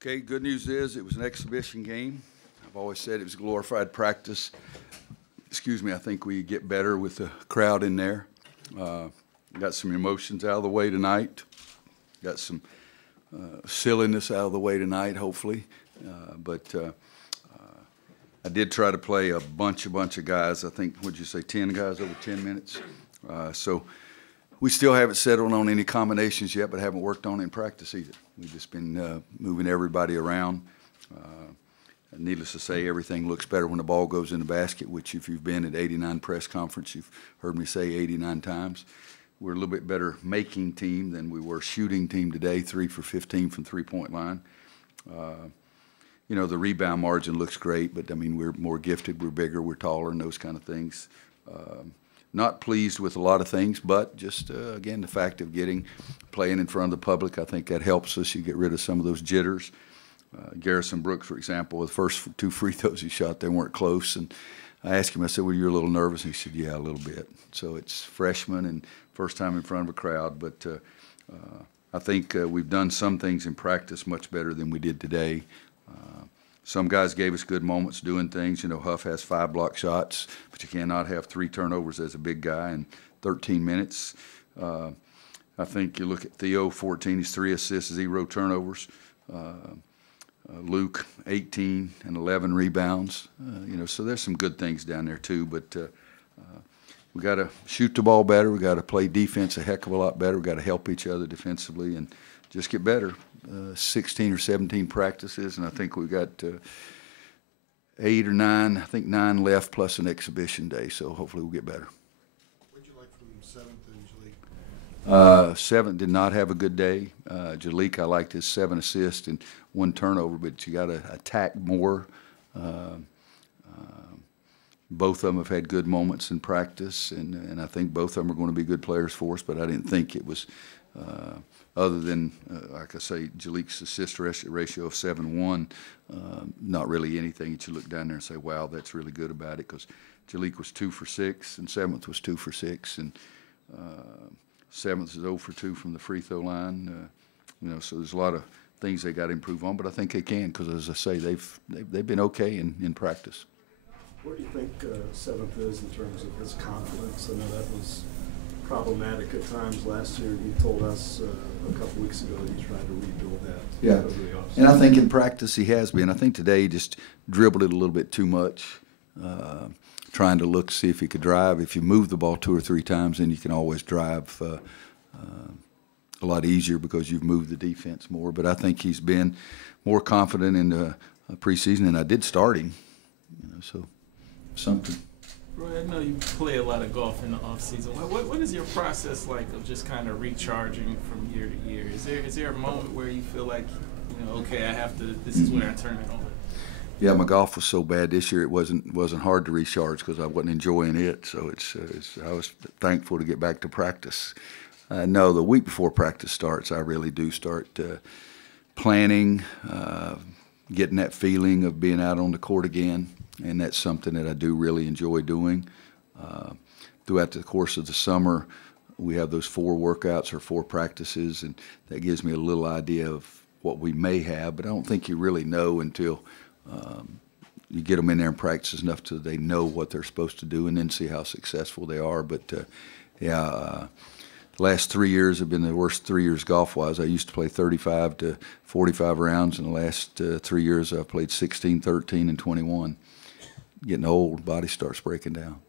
Okay, good news is it was an exhibition game. I've always said it was glorified practice. Excuse me, I think we get better with the crowd in there. Got some emotions out of the way tonight. Got some silliness out of the way tonight, hopefully. But I did try to play a bunch of guys. I think, what'd you say, 10 guys over 10 minutes? So we still haven't settled on any combinations yet, but haven't worked on it in practice either. We've just been moving everybody around. Needless to say, everything looks better when the ball goes in the basket, which if you've been at 89 press conference, you've heard me say 89 times. We're a little bit better making team than we were shooting team today, 3 for 15 from three-point line. You know, the rebound margin looks great, but, I mean, we're more gifted, we're bigger, we're taller, and those kind of things. Not pleased with a lot of things, but just, again, the fact of playing in front of the public, I think that helps us. You get rid of some of those jitters. Garrison Brooks, for example, the first 2 free throws he shot, they weren't close. And I asked him, I said, well, you're a little nervous? He said, yeah, a little bit. So it's freshman and first time in front of a crowd. But I think we've done some things in practice much better than we did today. Some guys gave us good moments doing things. You know, Huff has 5 block shots, but you cannot have 3 turnovers as a big guy in 13 minutes. I think you look at Theo, 14, he's 3 assists, 0 turnovers. Luke, 18 and 11 rebounds. You know, so there's some good things down there too. But we got to shoot the ball better. We got to play defense a heck of a lot better. We got to help each other defensively and just get better. 16 or 17 practices, and I think we got 8 or 9. I think 9 left plus an exhibition day. So hopefully we'll get better. What did you like from 7th and Jalik? 7th did not have a good day. Jalik, I liked his 7 assists and 1 turnover, but you got to attack more. Both of them have had good moments in practice, and I think both of them are going to be good players for us, but I didn't think it was, other than, like I say, Jalik's assist ratio of 7-1, not really anything that you look down there and say, wow, that's really good about it, because Jalik was 2 for 6, and 7th was 2 for 6, and 7th is 0 for 2 from the free throw line. You know, so there's a lot of things they got to improve on, but I think they can, because as I say, they've been okay in practice. Where do you think 7th is in terms of his confidence? I know that was problematic at times last year. He told us a couple weeks ago that he's trying to rebuild that. Yeah, over the offseason. and I think in practice he has been. I think today he just dribbled it a little bit too much, trying to look, see if he could drive. If you move the ball 2 or 3 times, then you can always drive a lot easier because you've moved the defense more. But I think he's been more confident in the preseason, and I did start him, you know, so something. Roy, I know you play a lot of golf in the off season. What is your process like of just kind of recharging from year to year? Is there a moment where you feel like, you know, okay, this is where I turn it on? Yeah, my golf was so bad this year. It wasn't hard to recharge because I wasn't enjoying it. So I was thankful to get back to practice. No, the week before practice starts, I really do start planning, getting that feeling of being out on the court again. And that's something that I do really enjoy doing. Throughout the course of the summer, we have those 4 workouts or 4 practices, and that gives me a little idea of what we may have, but I don't think you really know until you get them in there and practice enough so they know what they're supposed to do and then see how successful they are. But, the last 3 years have been the worst 3 years golf-wise. I used to play 35 to 45 rounds, and the last 3 years I've played 16, 13, and 21. Getting old, body starts breaking down.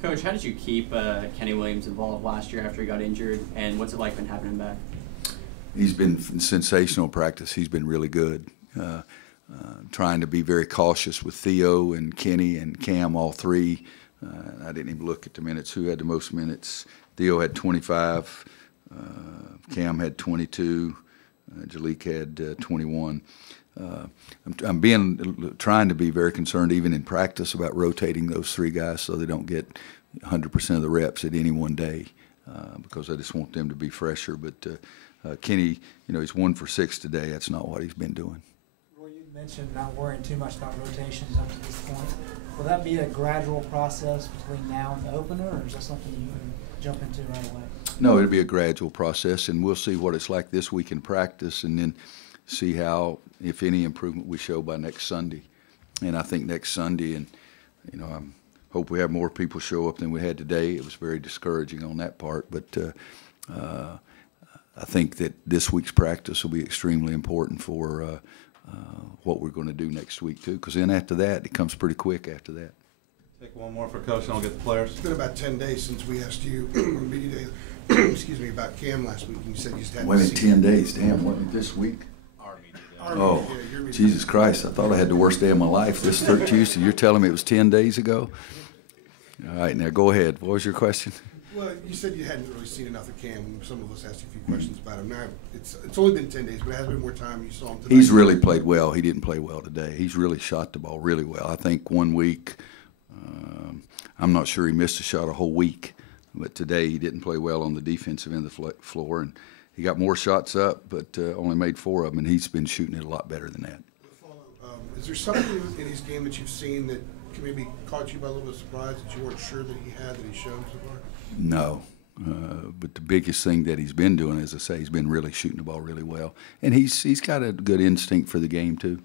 Coach, how did you keep Kenny Williams involved last year after he got injured, and what's it like been having him back? He's been sensational practice. He's been really good. Trying to be very cautious with Theo and Kenny and Cam, all 3. I didn't even look at the minutes. Who had the most minutes? Theo had 25. Cam had 22. Jalik had 21. I'm trying to be very concerned even in practice about rotating those 3 guys so they don't get 100% of the reps at any one day because I just want them to be fresher. But Kenny, you know, he's 1 for 6 today. That's not what he's been doing. Roy, you mentioned not worrying too much about rotations up to this point. Will that be a gradual process between now and the opener, or is that something you can jump into right away? No, it'll be a gradual process, and we'll see what it's like this week in practice, and then see how, if any, improvement we show by next Sunday. And I think next Sunday, and I hope we have more people show up than we had today. It was very discouraging on that part, but I think that this week's practice will be extremely important for what we're going to do next week too. Because then after that, it comes pretty quick after that. Take one more for Coach, and I'll get the players. It's been about 10 days since we asked you on media day, excuse me, about Cam last week, and you said you just hadn't Wait a seen minute, 10 days, damn, wasn't it this week? Our Oh, media, yeah, your media. Jesus Christ, I thought I had the worst day of my life. This third Tuesday, you're telling me it was 10 days ago? All right, now go ahead. What was your question? Well, you said you hadn't really seen enough of Cam. Some of us asked you a few questions about him. Now, it's only been 10 days, but it has been more time. You saw him today. He's really played well. He didn't play well today. He's really shot the ball really well. I think 1 week, I'm not sure he missed a shot a whole week, but today he didn't play well on the defensive end of the floor, and he got more shots up, but only made 4 of them, and he's been shooting it a lot better than that. Is there something in his game that you've seen that maybe caught you by a little bit of surprise that you weren't sure that he had, that he's shown so far? No, but the biggest thing that he's been doing, as I say, he's been really shooting the ball really well, and he's got a good instinct for the game too.